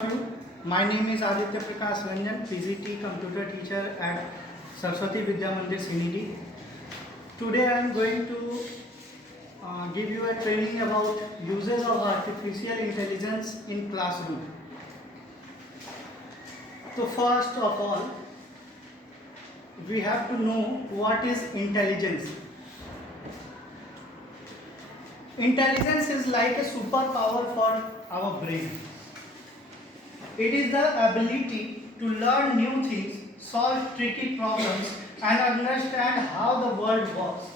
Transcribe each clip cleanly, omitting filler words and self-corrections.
My name is Aditya Prakash Ranjan, PGT computer teacher at Saraswati Vidya Mandir, Sinigi. Today I am going to give you a training about uses of artificial intelligence in classroom. So first of all, we have to know what is intelligence. Intelligence is like a superpower for our brain. It is the ability to learn new things, solve tricky problems, and understand how the world works.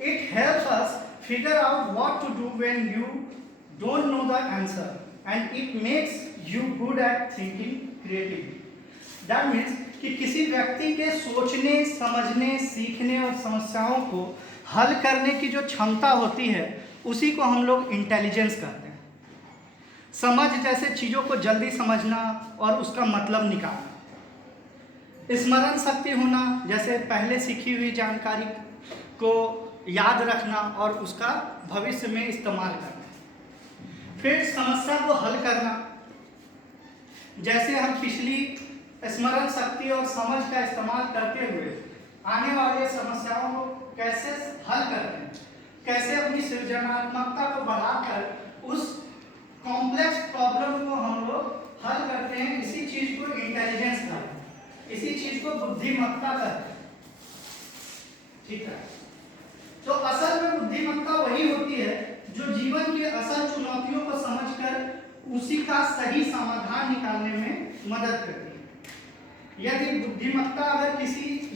It helps us figure out what to do when you don't know the answer, and it makes you good at thinking creatively. That means कि किसी व्यक्ति के सोचने, समझने, सीखने और समस्याओं को हल करने की जो क्षमता होती है उसी को हम लोग इंटेलिजेंस कहते हैं। समझ जैसे चीज़ों को जल्दी समझना और उसका मतलब निकालना। स्मरण शक्ति होना जैसे पहले सीखी हुई जानकारी को याद रखना और उसका भविष्य में इस्तेमाल करना। फिर समस्या को हल करना, जैसे हम पिछली स्मरण शक्ति और समझ का इस्तेमाल करते हुए आने वाले समस्याओं को कैसे हल करते हैं, कैसे अपनी सृजनात्मकता को बढ़ाकर उस कॉम्प्लेक्स प्रॉब्लम को हम लोग हल करते हैं। इसी चीज को इंटेलिजेंस कहते हैं, इसी चीज को बुद्धिमत्ता कहते हैं। ठीक है, तो असल में बुद्धिमत्ता वही होती है जो जीवन की असल चुनौतियों को समझकर उसी का सही समाधान निकालने में मदद करती है। यदि बुद्धिमत्ता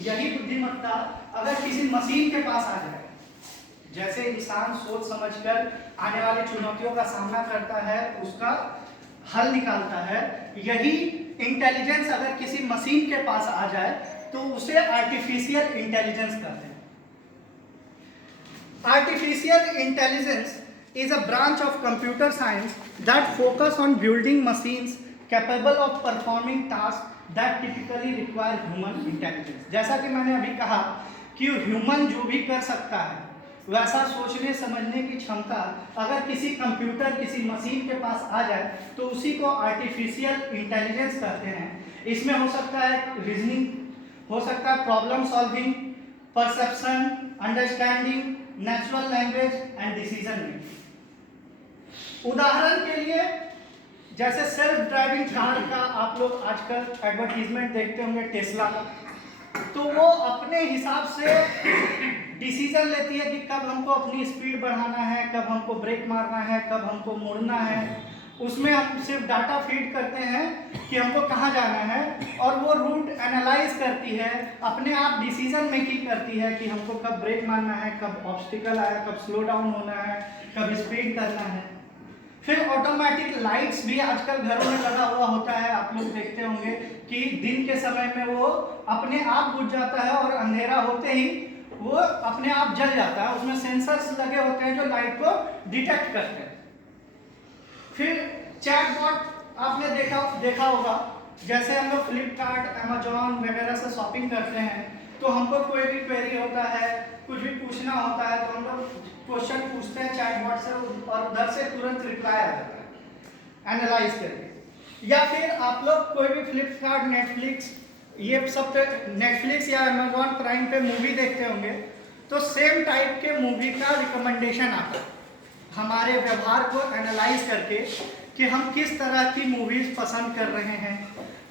यही बुद्धिमत्ता अगर किसी मशीन के पास आ जाए, जैसे इंसान सोच समझकर आने वाली चुनौतियों का सामना करता है, उसका हल निकालता है, यही इंटेलिजेंस अगर किसी मशीन के पास आ जाए तो उसे आर्टिफिशियल इंटेलिजेंस कहते हैं। Artificial intelligence is a branch of computer science that focus on building machines capable of performing tasks that typically require human intelligence। जैसा कि मैंने अभी कहा कि ह्यूमन जो भी कर सकता है वैसा सोचने समझने की क्षमता अगर किसी कंप्यूटर किसी मशीन के पास आ जाए तो उसी को आर्टिफिशियल इंटेलिजेंस कहते हैं। इसमें हो सकता है रीजनिंग, हो सकता है problem solving, perception, understanding, natural language and decision making. उदाहरण के लिए जैसे सेल्फ ड्राइविंग कार का आप लोग आजकल एडवर्टीजमेंट देखते होंगे टेस्ला का, तो वो अपने हिसाब से डिसीजन लेती है कि कब हमको अपनी स्पीड बढ़ाना है, कब हमको ब्रेक मारना है, कब हमको मुड़ना है। उसमें हम सिर्फ डाटा फीड करते हैं कि हमको कहाँ जाना है और वो रूट एनालाइज करती है, अपने आप डिसीजन मेकिंग करती है कि हमको कब ब्रेक मारना है, कब ऑब्स्टिकल आया, कब स्लो डाउन होना है, कब स्पीड करना है। फिर ऑटोमेटिक लाइट्स भी आजकल घरों में लगा हुआ होता है, आप लोग देखते होंगे कि दिन के समय में वो अपने आप बुझ जाता है और अंधेरा होते ही वो अपने आप जल जाता है। उसमें सेंसर्स लगे होते हैं जो लाइट को डिटेक्ट करते हैं। फिर चैटबॉट आपने देखा होगा, जैसे हम लोग फ्लिपकार्ट, अमेजॉन वगैरह से शॉपिंग करते हैं तो हमको कोई भी क्वेरी होता है, कुछ भी पूछना होता है तो हम लोग क्वेश्चन पूछते हैं चैटबॉट से और उधर से तुरंत रिप्लाई आ जाता है एनालाइज करके। या फिर आप लोग कोई भी फ्लिपकार्ट, नेटफ्लिक्स, ये सब नेटफ्लिक्स या अमेजॉन प्राइम पे मूवी देखते होंगे तो सेम टाइप के मूवी का रिकमेंडेशन आता है हमारे व्यवहार को एनालाइज करके कि हम किस तरह की मूवीज पसंद कर रहे हैं,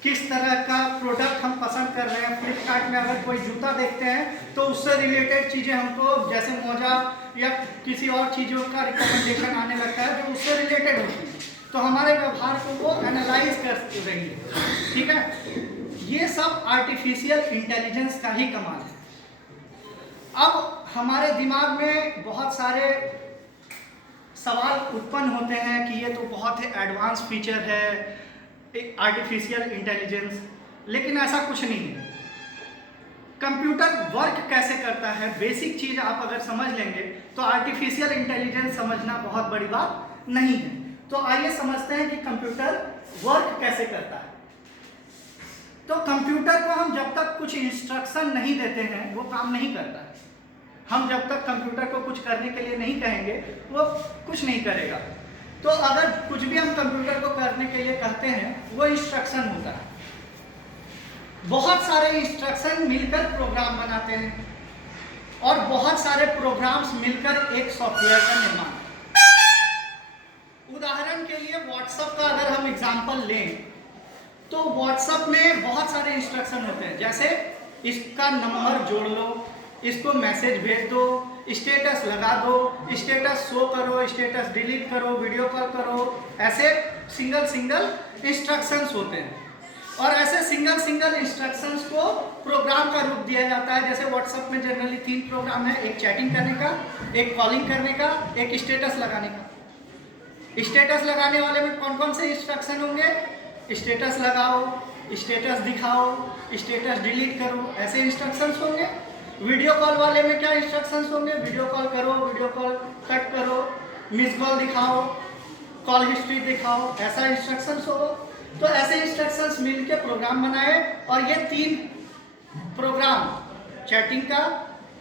किस तरह का प्रोडक्ट हम पसंद कर रहे हैं। फ्लिपकार्ट में अगर कोई जूता देखते हैं तो उससे रिलेटेड चीज़ें हमको जैसे मोजा या किसी और चीज़ों का रिकमेंडेशन आने लगता है जो उससे रिलेटेड होती है, तो हमारे व्यवहार को वो एनालाइज कर रही है। ठीक है, ये सब आर्टिफिशियल इंटेलिजेंस का ही कमाल है। अब हमारे दिमाग में बहुत सारे सवाल उत्पन्न होते हैं कि ये तो बहुत ही एडवांस फीचर है आर्टिफिशियल इंटेलिजेंस, लेकिन ऐसा कुछ नहीं है। कंप्यूटर वर्क कैसे करता है, बेसिक चीज़ आप अगर समझ लेंगे तो आर्टिफिशियल इंटेलिजेंस समझना बहुत बड़ी बात नहीं है। तो आइए समझते हैं कि कंप्यूटर वर्क कैसे करता है। तो कंप्यूटर को हम जब तक कुछ इंस्ट्रक्शन नहीं देते हैं वो काम नहीं करता है। हम जब तक कंप्यूटर को कुछ करने के लिए नहीं कहेंगे वो कुछ नहीं करेगा। तो अगर कुछ भी हम कंप्यूटर को करने के लिए कहते हैं वो इंस्ट्रक्शन होता है। बहुत सारे इंस्ट्रक्शन मिलकर प्रोग्राम बनाते हैं और बहुत सारे प्रोग्राम्स मिलकर एक सॉफ्टवेयर का निर्माण। उदाहरण के लिए व्हाट्सएप का अगर हम एग्जांपल लें तो व्हाट्सएप में बहुत सारे इंस्ट्रक्शन होते हैं, जैसे इसका नंबर जोड़ लो, इसको मैसेज भेज दो, स्टेटस लगा दो, स्टेटस शो करो, स्टेटस डिलीट करो, वीडियो कॉल करो। ऐसे सिंगल इंस्ट्रक्शंस होते हैं और ऐसे सिंगल इंस्ट्रक्शंस को प्रोग्राम का रूप दिया जाता है। जैसे व्हाट्सएप में जनरली 3 प्रोग्राम है, एक चैटिंग करने का, एक कॉलिंग करने का, एक स्टेटस लगाने का। स्टेटस लगाने वाले में कौन कौन से इंस्ट्रक्शन होंगे? स्टेटस लगाओ, स्टेटस दिखाओ, स्टेटस डिलीट करो, ऐसे इंस्ट्रक्शंस होंगे। वीडियो कॉल वाले में क्या इंस्ट्रक्शंस होंगे? वीडियो कॉल करो, वीडियो कॉल कट करो, मिस कॉल दिखाओ, कॉल हिस्ट्री दिखाओ, ऐसा इंस्ट्रक्शंस हो। तो ऐसे इंस्ट्रक्शंस मिलके प्रोग्राम बनाए और ये 3 प्रोग्राम, चैटिंग का,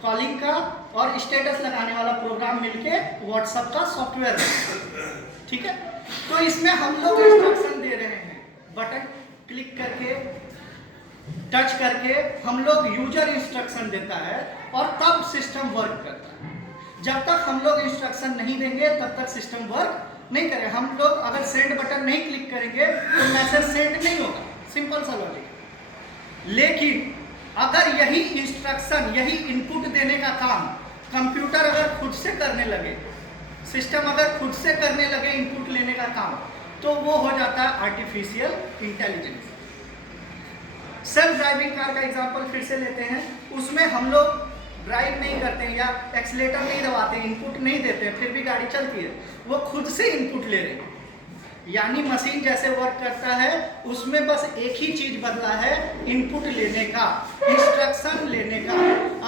कॉलिंग का और स्टेटस लगाने वाला प्रोग्राम मिलके व्हाट्सएप का सॉफ्टवेयर है। ठीक है, तो इसमें हम लोग इंस्ट्रक्शन दे रहे हैं, बटन क्लिक करके, टच करके हम लोग यूजर इंस्ट्रक्शन देता है और तब सिस्टम वर्क करता है। जब तक हम लोग इंस्ट्रक्शन नहीं देंगे तब तक सिस्टम वर्क नहीं करेगा। हम लोग अगर सेंड बटन नहीं क्लिक करेंगे तो मैसेज सेंड नहीं होगा, सिंपल सा लॉजिक। लेकिन अगर यही इंस्ट्रक्शन, यही इनपुट देने का काम कंप्यूटर अगर खुद से करने लगे, सिस्टम अगर खुद से करने लगे इनपुट लेने का काम, तो वो हो जाता है artificial intelligence. Self driving car का एग्जांपल फिर से लेते हैं। उसमें हम लोग ड्राइव नहीं करते हैं या एक्सीलेटर नहीं दबाते हैं, इनपुट नहीं देते हैं, फिर भी गाड़ी चलती है। वो खुद से इनपुट ले रहे हैं, यानी मशीन जैसे वर्क करता है उसमें बस एक ही चीज बदला है, इनपुट लेने का, इंस्ट्रक्शन लेने का।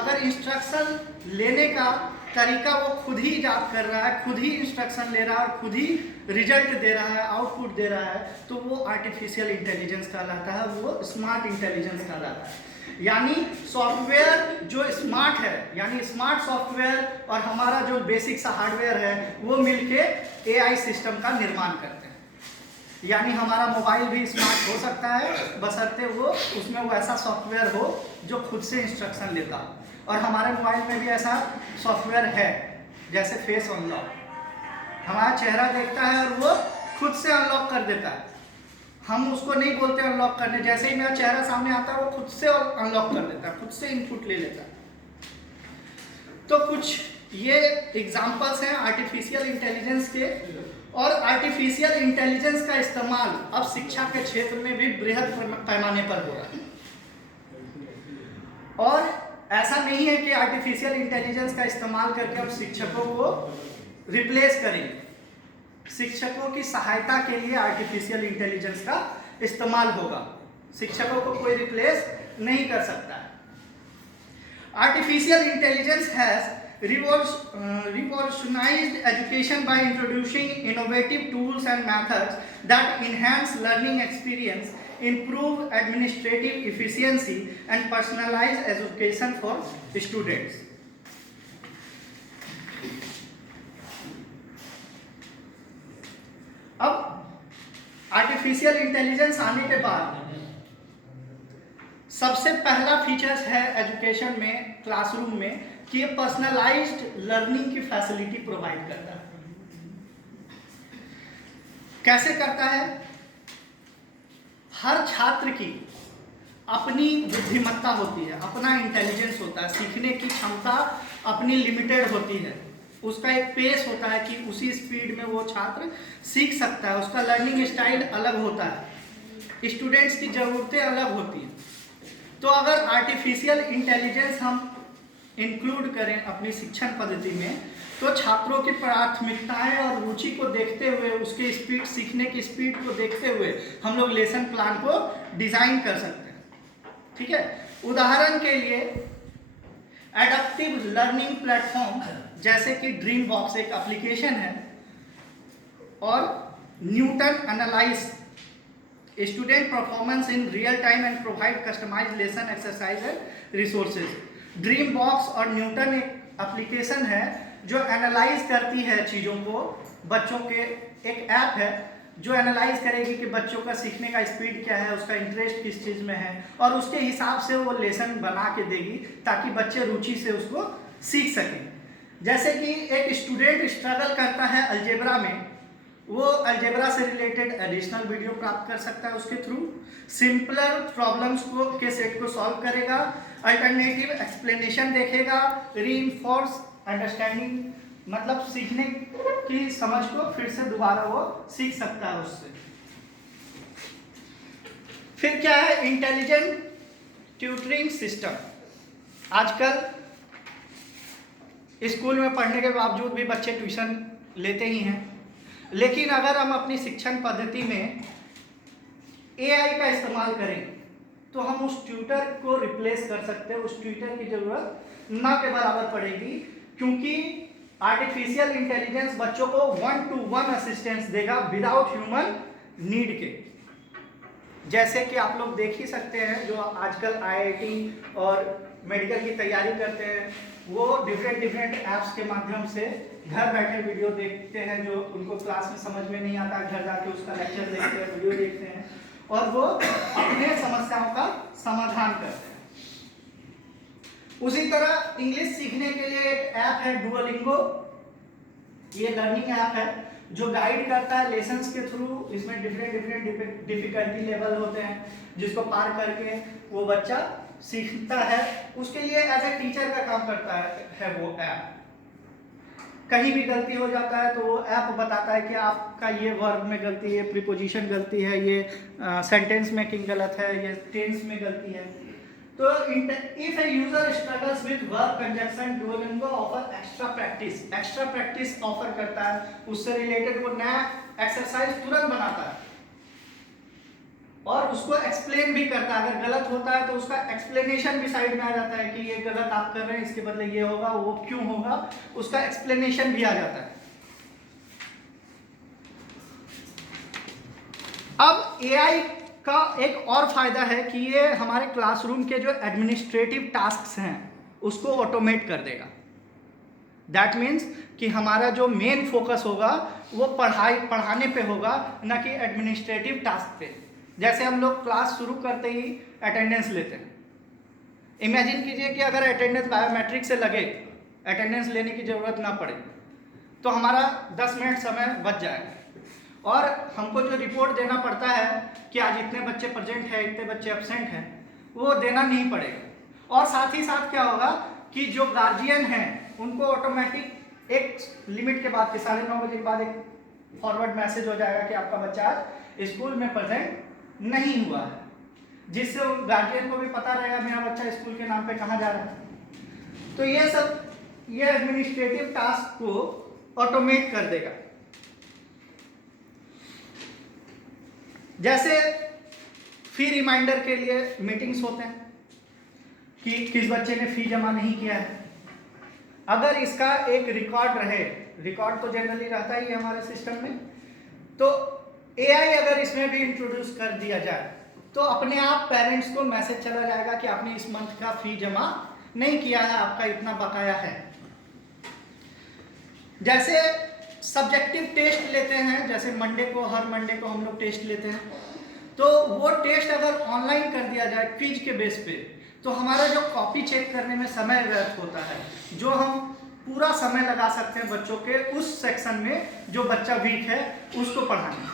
अगर इंस्ट्रक्शन लेने का तरीका वो खुद ही इजाद कर रहा है, खुद ही इंस्ट्रक्शन ले रहा है और खुद ही रिजल्ट दे रहा है, आउटपुट दे रहा है, तो वो आर्टिफिशियल इंटेलिजेंस कहलाता है, वो स्मार्ट इंटेलिजेंस कहलाता है। यानी सॉफ्टवेयर जो स्मार्ट है, यानी स्मार्ट सॉफ्टवेयर और हमारा जो बेसिक सा हार्डवेयर है वो मिलके एआई सिस्टम का निर्माण करते हैं। यानी हमारा मोबाइल भी स्मार्ट हो सकता है बशर्ते वो उसमें वो ऐसा सॉफ्टवेयर हो जो खुद से इंस्ट्रक्शन लेता हो। और हमारे मोबाइल में भी ऐसा सॉफ्टवेयर है, जैसे फेस अनलॉक, हमारा चेहरा देखता है और वो खुद से अनलॉक कर देता है। हम उसको नहीं बोलते अनलॉक करने, जैसे ही मेरा चेहरा सामने आता है वो खुद से अनलॉक कर देता है, खुद से इनपुट ले लेता है। तो कुछ ये एग्जांपल्स हैं आर्टिफिशियल इंटेलिजेंस के। और आर्टिफिशियल इंटेलिजेंस का इस्तेमाल अब शिक्षा के क्षेत्र में भी बृहद पैमाने पर हो रहा है। और ऐसा नहीं है कि आर्टिफिशियल इंटेलिजेंस का इस्तेमाल करके अब शिक्षकों को रिप्लेस करेंगे। शिक्षकों की सहायता के लिए आर्टिफिशियल इंटेलिजेंस का इस्तेमाल होगा, शिक्षकों को कोई रिप्लेस नहीं कर सकता है। Artificial intelligence has revolutionized education by introducing innovative tools and methods that enhance learning experience, improve administrative efficiency, and personalize education for students. अब आर्टिफिशियल इंटेलिजेंस आने के बाद सबसे पहला फीचर्स है एजुकेशन में, क्लासरूम में, कि ये पर्सनलाइज्ड लर्निंग की फैसिलिटी प्रोवाइड करता है। कैसे करता है? हर छात्र की अपनी बुद्धिमत्ता होती है, अपना इंटेलिजेंस होता है, सीखने की क्षमता अपनी लिमिटेड होती है, उसका एक पेस होता है कि उसी स्पीड में वो छात्र सीख सकता है, उसका लर्निंग स्टाइल अलग होता है, स्टूडेंट्स की ज़रूरतें अलग होती हैं। तो अगर आर्टिफिशियल इंटेलिजेंस हम इंक्लूड करें अपनी शिक्षण पद्धति में, तो छात्रों की प्राथमिकताएं और रुचि को देखते हुए, उसके स्पीड, सीखने की स्पीड को देखते हुए हम लोग लेसन प्लान को डिज़ाइन कर सकते हैं। ठीक है, उदाहरण के लिए एडप्टिव लर्निंग प्लेटफॉर्म जैसे कि ड्रीम बॉक्स एक एप्लीकेशन है, और Newton analyse student performance in real time and provide customised lesson exercise and resources. Dream Box और न्यूटन एक एप्लीकेशन है जो एनालाइज करती है चीज़ों को, बच्चों के एक ऐप है जो एनालाइज करेगी कि बच्चों का सीखने का स्पीड क्या है, उसका इंटरेस्ट किस चीज़ में है, और उसके हिसाब से वो लेसन बना के देगी ताकि बच्चे रुचि से उसको सीख सकें। जैसे कि एक स्टूडेंट स्ट्रगल करता है अलजेब्रा में, वो अलजेब्रा से रिलेटेड एडिशनल वीडियो प्राप्त कर सकता है उसके थ्रू, सिंपलर प्रॉब्लम्स को के सेट को सॉल्व करेगा, अल्टरनेटिव एक्सप्लेनेशन देखेगा, रीइंफोर्स अंडरस्टैंडिंग मतलब सीखने की समझ को फिर से दोबारा वो सीख सकता है उससे। फिर क्या है, इंटेलिजेंट ट्यूटरिंग सिस्टम। आजकल स्कूल में पढ़ने के बावजूद भी बच्चे ट्यूशन लेते ही हैं, लेकिन अगर हम अपनी शिक्षण पद्धति में एआई का इस्तेमाल करें तो हम उस ट्यूटर को रिप्लेस कर सकते हैं, उस ट्यूटर की जरूरत ना के बराबर पड़ेगी, क्योंकि आर्टिफिशियल इंटेलिजेंस बच्चों को 1-to-1 असिस्टेंस देगा विदाउट ह्यूमन नीड के। जैसे कि आप लोग देख ही सकते हैं, जो आजकल आईआईटी और मेडिकल की तैयारी करते हैं वो डिफरेंट ऐप्स के माध्यम से घर बैठे वीडियो देखते हैं, जो उनको क्लास में समझ में नहीं आता, घर जाके उसका लेक्चर देखते हैं, वीडियो देखते हैं और वो अपने समस्याओं का समाधान करते हैं। उसी तरह इंग्लिश सीखने के लिए एक ऐप है डुओलिंगो, ये लर्निंग ऐप है जो गाइड करता है लेसन्स के थ्रू। इसमें डिफरेंट डिफिकल्टी लेवल होते हैं जिसको पार करके वो बच्चा सीखता है, उसके लिए एज ए टीचर का काम करता है वो ऐप। कहीं भी गलती हो जाता है तो वो ऐप बताता है कि आपका ये वर्ब में गलती है, प्रीपोजिशन गलती है, ये सेंटेंस मेकिंग गलत है, ये टेंस में गलती है। तो if a user struggles with verb conjunction, Duolingo offer extra practice offer करता है, उससे रिलेटेड वो नया एक्सरसाइज तुरंत बनाता है और उसको एक्सप्लेन भी करता है। अगर गलत होता है तो उसका एक्सप्लेनेशन भी साइड में आ जाता है कि ये गलत आप कर रहे हैं, इसके बदले ये होगा, वो क्यों होगा, उसका एक्सप्लेनेशन भी आ जाता है। अब एआई का एक और फायदा है कि ये हमारे क्लासरूम के जो एडमिनिस्ट्रेटिव टास्क्स हैं उसको ऑटोमेट कर देगा। दैट मीन्स कि हमारा जो मेन फोकस होगा वो पढ़ाने पे होगा, ना कि एडमिनिस्ट्रेटिव टास्क पे। जैसे हम लोग क्लास शुरू करते ही अटेंडेंस लेते हैं, इमेजिन कीजिए कि अगर अटेंडेंस बायोमेट्रिक से लगे, अटेंडेंस लेने की ज़रूरत ना पड़े, तो हमारा 10 मिनट समय बच जाएगा और हमको जो रिपोर्ट देना पड़ता है कि आज इतने बच्चे प्रेजेंट हैं, इतने बच्चे एब्सेंट हैं, वो देना नहीं पड़ेगा। और साथ ही साथ क्या होगा कि जो गार्जियन हैं उनको ऑटोमेटिक एक लिमिट के बाद, 9:30 बजे के बाद एक फॉरवर्ड मैसेज हो जाएगा कि आपका बच्चा आज स्कूल में प्रेजेंट नहीं हुआ है, जिससे गार्जियन को भी पता रहेगा मेरा बच्चा स्कूल के नाम पे कहाँ जा रहा है। तो ये सब ये एडमिनिस्ट्रेटिव टास्क को ऑटोमेट कर देगा। जैसे फी रिमाइंडर के लिए मीटिंग्स होते हैं कि किस बच्चे ने फी जमा नहीं किया है, अगर इसका एक रिकॉर्ड रहे, रिकॉर्ड तो जनरली रहता ही है हमारे सिस्टम में, तो एआई अगर इसमें भी इंट्रोड्यूस कर दिया जाए तो अपने आप पेरेंट्स को मैसेज चला जाएगा कि आपने इस मंथ का फी जमा नहीं किया है, आपका इतना बकाया है। जैसे सब्जेक्टिव टेस्ट लेते हैं, जैसे हर मंडे को हम लोग टेस्ट लेते हैं, तो वो टेस्ट अगर ऑनलाइन कर दिया जाए क्विज के बेस पे, तो हमारा जो कॉपी चेक करने में समय व्यर्थ होता है, जो हम पूरा समय लगा सकते हैं बच्चों के उस सेक्शन में जो बच्चा वीक है उसको पढ़ाने।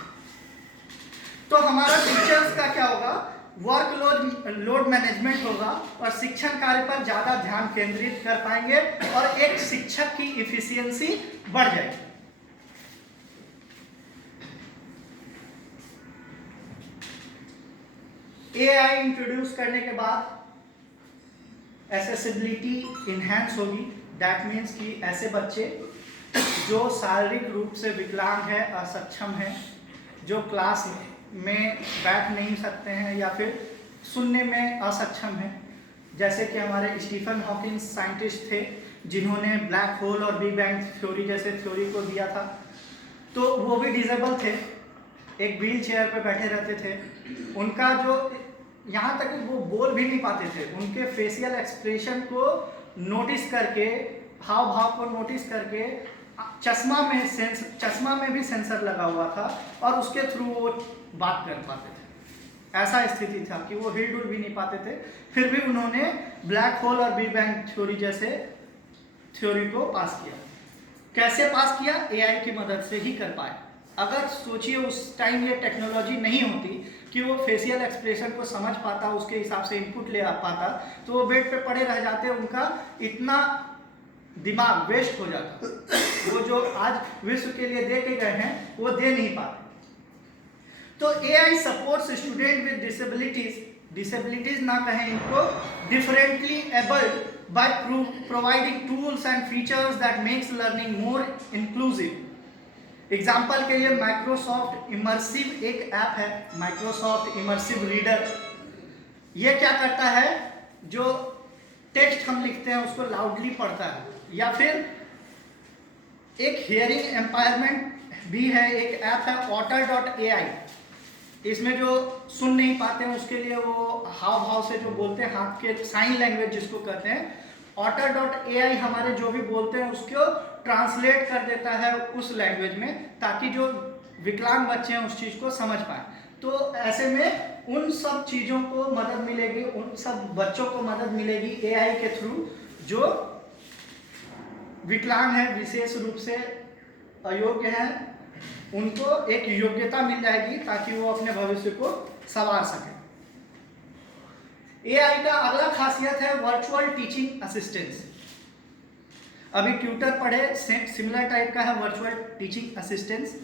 तो हमारा टीचर्स का क्या होगा, लोड मैनेजमेंट होगा और शिक्षण कार्य पर ज़्यादा ध्यान केंद्रित कर पाएंगे और एक शिक्षक की इफिशियंसी बढ़ जाएगी। एआई इंट्रोड्यूस करने के बाद एसेसिबिलिटी इनहैंस होगी। दैट मीन्स कि ऐसे बच्चे जो शारीरिक रूप से विकलांग है, असक्षम है, जो क्लास में बैठ नहीं सकते हैं या फिर सुनने में असक्षम है, जैसे कि हमारे स्टीफन हॉकिंस साइंटिस्ट थे जिन्होंने ब्लैक होल और बिग बैंग थ्योरी जैसे थ्योरी को दिया था, तो वो भी डिसेबल थे, एक व्हील चेयर पर बैठे रहते थे। उनका जो यहाँ तक कि वो बोल भी नहीं पाते थे, उनके फेशियल एक्सप्रेशन को नोटिस करके, हाव भाव को नोटिस करके चश्मा में भी सेंसर लगा हुआ था और उसके थ्रू वो बात कर पाते थे। ऐसा स्थिति था कि वो हिल डुल भी नहीं पाते थे, फिर भी उन्होंने ब्लैक होल और बिग बैंग थ्योरी जैसे थ्योरी को पास किया। कैसे पास किया? एआई की मदद से ही कर पाए। अगर सोचिए उस टाइम ये टेक्नोलॉजी नहीं होती कि वो फेशियल एक्सप्रेशन को समझ पाता, उसके हिसाब से इनपुट ले आ पाता, तो वो बेड पे पड़े रह जाते, उनका इतना दिमाग वेस्ट हो जाता। वो जो आज विश्व के लिए दे के गए हैं वो दे नहीं पाते। तो AI supports student with disabilities ना कहें इनको, differently abled by providing tools and features that makes learning more inclusive. Example के लिए माइक्रोसॉफ्ट इमर्सिव एक ऐप है, माइक्रोसॉफ्ट इमर्सिव रीडर। ये क्या करता है, जो टेक्स्ट हम लिखते हैं उसको लाउडली पढ़ता है। या फिर एक हियरिंग एम्पावरमेंट भी है, एक ऐप है otter.ai। इसमें जो सुन नहीं पाते हैं उसके लिए वो हाव भाव से जो बोलते हैं, हाथ के साइन लैंग्वेज जिसको कहते हैं, otter.ai हमारे जो भी बोलते हैं उसको ट्रांसलेट कर देता है उस लैंग्वेज में, ताकि जो विकलांग बच्चे हैं उस चीज़ को समझ पाए। तो ऐसे में उन सब चीज़ों को मदद मिलेगी, उन सब बच्चों को मदद मिलेगी एआई के थ्रू जो विकलांग है, विशेष रूप से अयोग्य है, उनको एक योग्यता मिल जाएगी ताकि वो अपने भविष्य को संवार सके। एआई का अगला खासियत है वर्चुअल टीचिंग असिस्टेंस। अभी ट्यूटर पढ़े, सिमिलर टाइप का है virtual teaching assistance.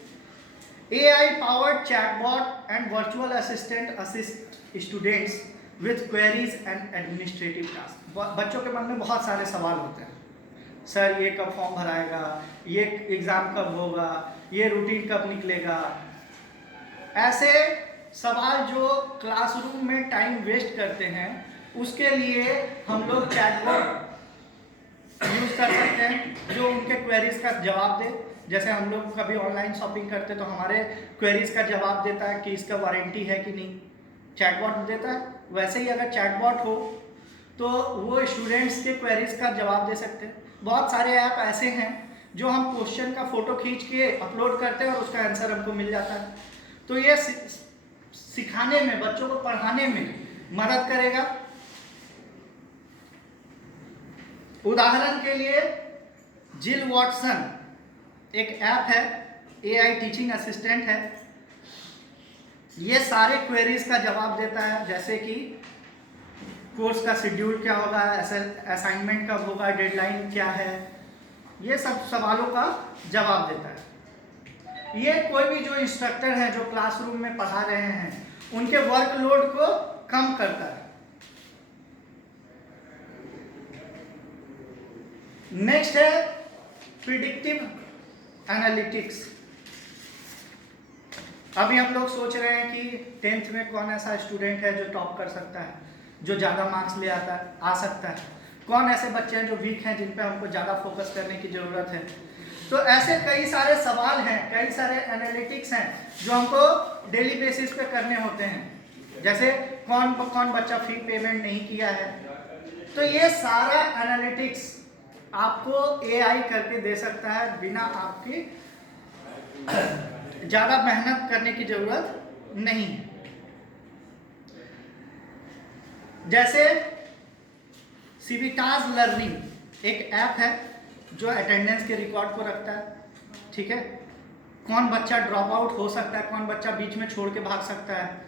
AI powered chatbot and virtual assistant assist students with queries and administrative task. बच्चों के मन में बहुत सारे सवाल होते हैं, सर ये कब फॉर्म भराएगा, ये एग्ज़ाम कब होगा, ये रूटीन कब निकलेगा। ऐसे सवाल जो क्लासरूम में टाइम वेस्ट करते हैं, उसके लिए हम लोग चैटबॉट यूज़ कर सकते हैं जो उनके क्वेरीज का जवाब दे। जैसे हम लोग कभी ऑनलाइन शॉपिंग करते हैं तो हमारे क्वेरीज का जवाब देता है कि इसका वारंटी है कि नहीं, चैटबॉट देता है। वैसे ही अगर चैटबॉट हो तो वो स्टूडेंट्स के क्वेरीज का जवाब दे सकते हैं। बहुत सारे ऐप ऐसे हैं जो हम क्वेश्चन का फोटो खींच के अपलोड करते हैं और उसका आंसर हमको मिल जाता है। तो ये सिखाने में, बच्चों को पढ़ाने में मदद करेगा। उदाहरण के लिए जिल वॉटसन एक ऐप है, एआई टीचिंग असिस्टेंट है। ये सारे क्वेरीज का जवाब देता है, जैसे कि कोर्स का शेड्यूल क्या होगा, असाइनमेंट कब होगा, डेडलाइन क्या है, ये सब सवालों का जवाब देता है। ये कोई भी जो इंस्ट्रक्टर हैं जो क्लासरूम में पढ़ा रहे हैं उनके वर्कलोड को कम करता है। नेक्स्ट है प्रिडिक्टिव एनालिटिक्स। अभी हम लोग सोच रहे हैं कि 10th में कौन ऐसा स्टूडेंट है जो टॉप कर सकता है, जो ज़्यादा मार्क्स ले आ सकता है, कौन ऐसे बच्चे हैं जो वीक हैं जिन पे हमको ज़्यादा फोकस करने की ज़रूरत है। तो ऐसे कई सारे सवाल हैं, कई सारे एनालिटिक्स हैं जो हमको डेली बेसिस पे करने होते हैं। जैसे कौन बच्चा फी पेमेंट नहीं किया है, तो ये सारा एनालिटिक्स आपको एआई करके दे सकता है, बिना आपकी ज़्यादा मेहनत करने की ज़रूरत नहीं है। जैसे सिविटास लर्निंग एक ऐप है जो अटेंडेंस के रिकॉर्ड को रखता है, ठीक है। कौन बच्चा ड्रॉप आउट हो सकता है, कौन बच्चा बीच में छोड़ के भाग सकता है,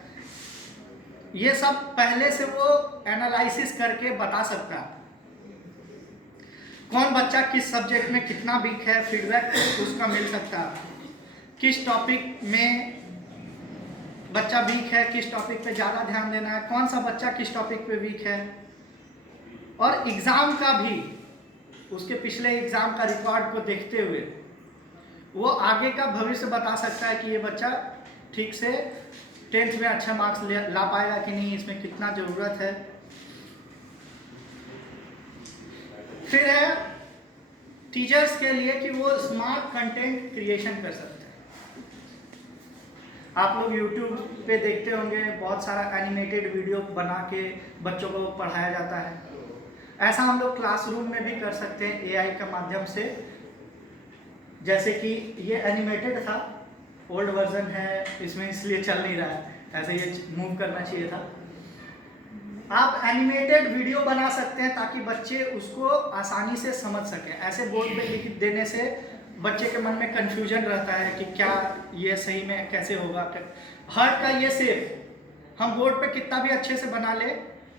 ये सब पहले से वो एनालिसिस करके बता सकता है। कौन बच्चा किस सब्जेक्ट में कितना वीक है, फीडबैक उसका मिल सकता है। किस टॉपिक में बच्चा वीक है, किस टॉपिक पे ज़्यादा ध्यान देना है, कौन सा बच्चा किस टॉपिक पे वीक है। और एग्ज़ाम का भी, उसके पिछले एग्ज़ाम का रिकॉर्ड को देखते हुए वो आगे का भविष्य बता सकता है कि ये बच्चा ठीक से 10th में अच्छा मार्क्स ला पाएगा कि नहीं, इसमें कितना ज़रूरत है। फिर है टीचर्स के लिए कि वो स्मार्ट कंटेंट क्रिएशन कर सकते हैं। आप लोग YouTube पे देखते होंगे बहुत सारा एनिमेटेड वीडियो बना के बच्चों को पढ़ाया जाता है। ऐसा हम लोग क्लासरूम में भी कर सकते हैं एआई के माध्यम से। जैसे कि ये एनिमेटेड था, ओल्ड वर्जन है इसमें इसलिए चल नहीं रहा है, ऐसे ये मूव करना चाहिए था। आप एनिमेटेड वीडियो बना सकते हैं ताकि बच्चे उसको आसानी से समझ सकें। ऐसे बोर्ड पे लिख देने से बच्चे के मन में कंफ्यूजन रहता है कि क्या ये सही में कैसे होगा। हार्ट का ये शेप हम बोर्ड पे कितना भी अच्छे से बना ले,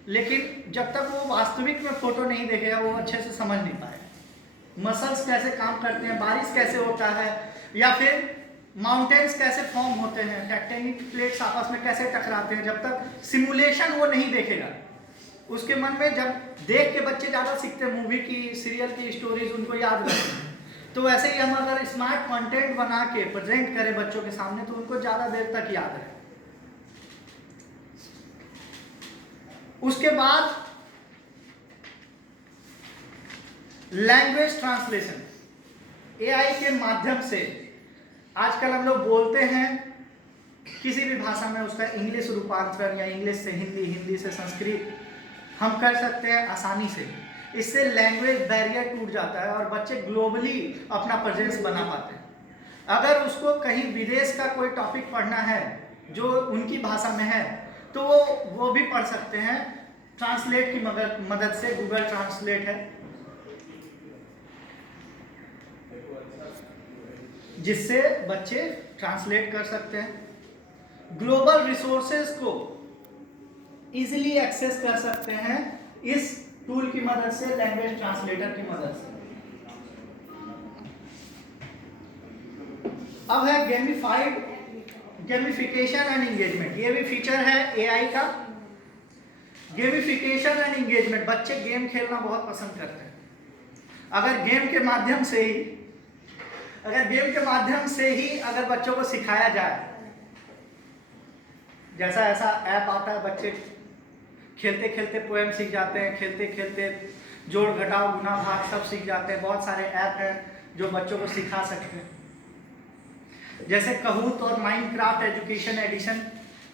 लेकिन जब तक वो वास्तविक में फोटो नहीं देखेगा वो अच्छे से समझ नहीं पाएगा। मसल्स कैसे काम करते हैं, बारिश कैसे होता है, या फिर माउंटेन्स कैसे फॉर्म होते हैं, टेक्टोनिक प्लेट्स आपस में कैसे टकराते हैं, जब तक सिमुलेशन वो नहीं देखेगा उसके मन में, जब देख के बच्चे ज़्यादा सीखते हैं, मूवी की सीरियल की स्टोरीज उनको याद रहती हैं। तो वैसे ही हम अगर स्मार्ट कंटेंट बना के प्रेजेंट करें बच्चों के सामने तो उनको ज़्यादा देर तक याद रहे। उसके बाद लैंग्वेज ट्रांसलेशन, एआई के माध्यम से आजकल हम लोग बोलते हैं किसी भी भाषा में, उसका इंग्लिश रूपांतरण या इंग्लिश से हिंदी, हिंदी से संस्कृत हम कर सकते हैं आसानी से। इससे लैंग्वेज बैरियर टूट जाता है और बच्चे ग्लोबली अपना प्रेजेंस बना पाते हैं। अगर उसको कहीं विदेश का कोई टॉपिक पढ़ना है जो उनकी भाषा में है तो वो भी पढ़ सकते हैं ट्रांसलेट की मदद से। गूगल ट्रांसलेट है जिससे बच्चे ट्रांसलेट कर सकते हैं। ग्लोबल रिसोर्सेज को इजीली एक्सेस कर सकते हैं इस टूल की मदद से, लैंग्वेज ट्रांसलेटर की मदद से। अब है गेमिफिकेशन एंड एंगेजमेंट। ये भी फीचर है एआई का, गेमिफिकेशन एंड एंगेजमेंट। बच्चे गेम खेलना बहुत पसंद करते हैं। अगर गेम के माध्यम से ही अगर बच्चों को सिखाया जाए, जैसा ऐसा ऐप आता है, बच्चे खेलते खेलते पोएम सीख जाते हैं, खेलते खेलते जोड़ घटाव गुना भाग सब सीख जाते हैं। बहुत सारे ऐप हैं जो बच्चों को सिखा सकते हैं, जैसे कहूत और माइनक्राफ्ट एजुकेशन एडिशन।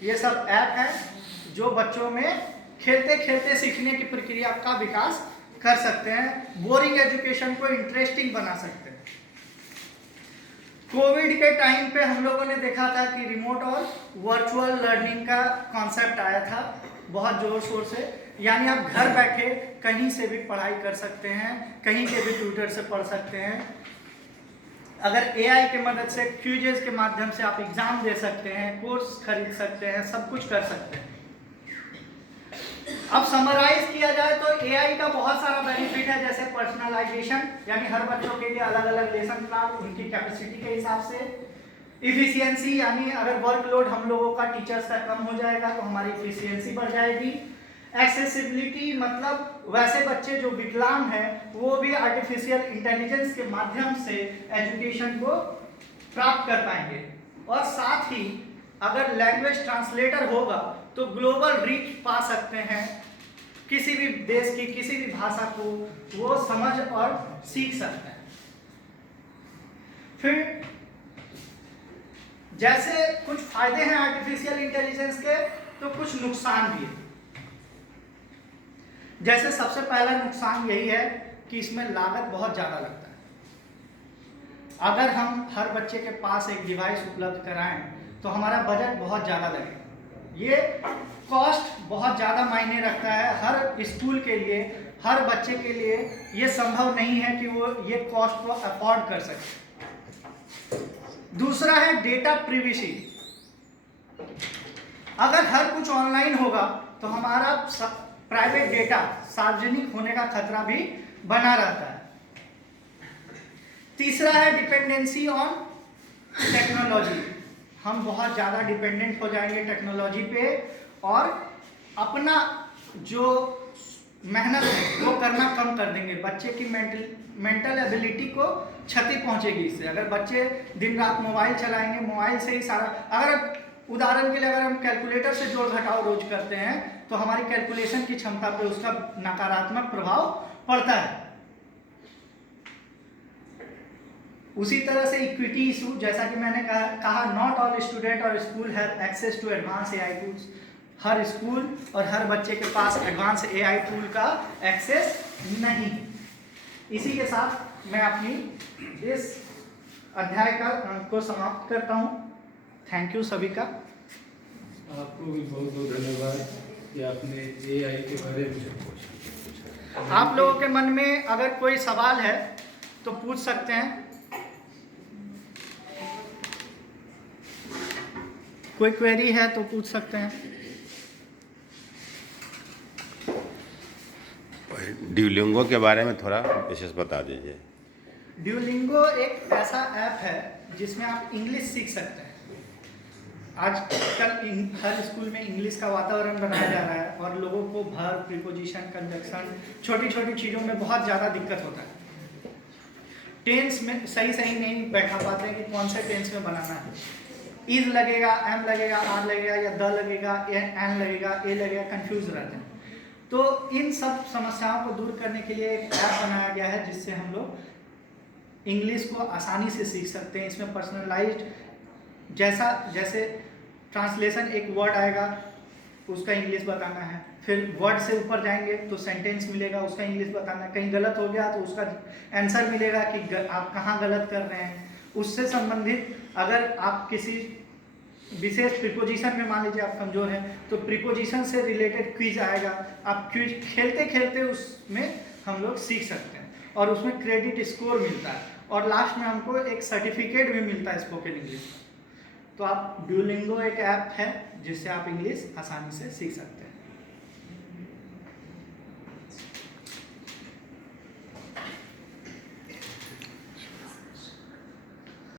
ये सब ऐप हैं जो बच्चों में खेलते खेलते सीखने की प्रक्रिया का विकास कर सकते हैं, बोरिंग एजुकेशन को इंटरेस्टिंग बना सकते हैं। कोविड के टाइम पे हम लोगों ने देखा था कि रिमोट और वर्चुअल लर्निंग का कॉन्सेप्ट आया था बहुत जोर शोर से, यानी आप घर बैठे कहीं से भी पढ़ाई कर सकते हैं, कहीं के भी ट्यूटर से पढ़ सकते हैं। अगर एआई के मदद से क्यूजेस के माध्यम से आप एग्जाम दे सकते हैं, कोर्स खरीद सकते हैं, सब कुछ कर सकते हैं। अब समराइज किया जाए तो एआई का बहुत सारा बेनिफिट है, जैसे पर्सनलाइजेशन, यानी हर बच्चों के लिए अलग अलग लेसन प्लान उनकी कैपेसिटी के हिसाब से। इफिशियंसी, यानी अगर वर्कलोड हम लोगों का टीचर्स का कम हो जाएगा तो हमारी इफिशियंसी बढ़ जाएगी। एक्सेसिबिलिटी, मतलब वैसे बच्चे जो विकलांग हैं वो भी आर्टिफिशियल इंटेलिजेंस के माध्यम से एजुकेशन को प्राप्त कर पाएंगे। और साथ ही अगर लैंग्वेज ट्रांसलेटर होगा तो ग्लोबल रीच पा सकते हैं, किसी भी देश की किसी भी भाषा को वो समझ और सीख सकते हैं। फिर जैसे कुछ फायदे हैं आर्टिफिशियल इंटेलिजेंस के, तो कुछ नुकसान भी है। जैसे सबसे पहला नुकसान यही है कि इसमें लागत बहुत ज़्यादा लगता है। अगर हम हर बच्चे के पास एक डिवाइस उपलब्ध कराएं तो हमारा बजट बहुत ज़्यादा लगेगा। ये कॉस्ट बहुत ज़्यादा मायने रखता है हर स्कूल के लिए, हर बच्चे के लिए ये संभव नहीं है कि वो ये कॉस्ट को अफोर्ड कर सके। दूसरा है डेटा प्रिवेसी। अगर हर कुछ ऑनलाइन होगा तो हमारा प्राइवेट डेटा सार्वजनिक होने का खतरा भी बना रहता है। तीसरा है डिपेंडेंसी ऑन टेक्नोलॉजी। हम बहुत ज़्यादा डिपेंडेंट हो जाएंगे टेक्नोलॉजी पे और अपना जो मेहनत है वो करना कम कर देंगे। बच्चे की मेंटल एबिलिटी को क्षति पहुंचेगी इससे। अगर बच्चे दिन रात मोबाइल चलाएंगे, मोबाइल से ही सारा, अगर उदाहरण के लिए अगर हम कैलकुलेटर से जोड़ घटाव रोज करते हैं तो हमारी कैलकुलेशन की क्षमता पे उसका नकारात्मक प्रभाव पड़ता है। उसी तरह से इक्विटी इशू, जैसा कि मैंने कहा नॉट ऑल स्टूडेंट और school have access to advance AI tools. हर स्कूल और हर बच्चे के पास एडवांस एआई टूल का एक्सेस नहीं। इसी के साथ मैं अपनी इस अध्याय को समाप्त करता हूँ। थैंक यू सभी का। आपको भी बहुत बहुत धन्यवाद कि आपने AI के बारे में आप लोगों के मन में अगर कोई सवाल है तो पूछ सकते हैं। कोई क्वेरी है तो पूछ सकते हैं। ड्यूलिंगो के बारे में थोड़ा विशेष बता दीजिए। ड्यूलिंगो एक ऐसा ऐप है जिसमें आप इंग्लिश सीख सकते हैं। आजकल हर स्कूल में इंग्लिश का वातावरण बनाया जा रहा है और लोगों को वर्ब, प्रीपोजिशन, कंजक्शन, छोटी छोटी चीज़ों में बहुत ज़्यादा दिक्कत होता है। टेंस में सही नहीं बैठा पाते हैं कि कौन से टेंस में बनाना है। इज लगेगा, एम लगेगा, आर लगेगा या द लगेगा, एन लगेगा, ए लगेगा, कंफ्यूज रहते हैं। तो इन सब समस्याओं को दूर करने के लिए एक ऐप बनाया गया है जिससे हम लोग इंग्लिश को आसानी से सीख सकते हैं। इसमें पर्सनलाइज्ड जैसे ट्रांसलेशन, एक वर्ड आएगा उसका इंग्लिश बताना है, फिर वर्ड से ऊपर जाएंगे तो सेंटेंस मिलेगा, उसका इंग्लिश बताना है। कहीं गलत हो गया तो उसका आंसर मिलेगा कि आप कहाँ गलत कर रहे हैं। उससे संबंधित अगर आप किसी विशेष प्रीपोजिशन में मान लीजिए आप कमज़ोर हैं तो प्रीपोजिशन से रिलेटेड क्विज आएगा। आप क्विज खेलते खेलते उसमें हम लोग सीख सकते हैं और उसमें क्रेडिट स्कोर मिलता है और लास्ट में हमको एक सर्टिफिकेट भी मिलता है स्पोकन इंग्लिश। तो आप ड्यूलिंगो एक ऐप है जिससे आप इंग्लिश आसानी से सीख सकते हैं।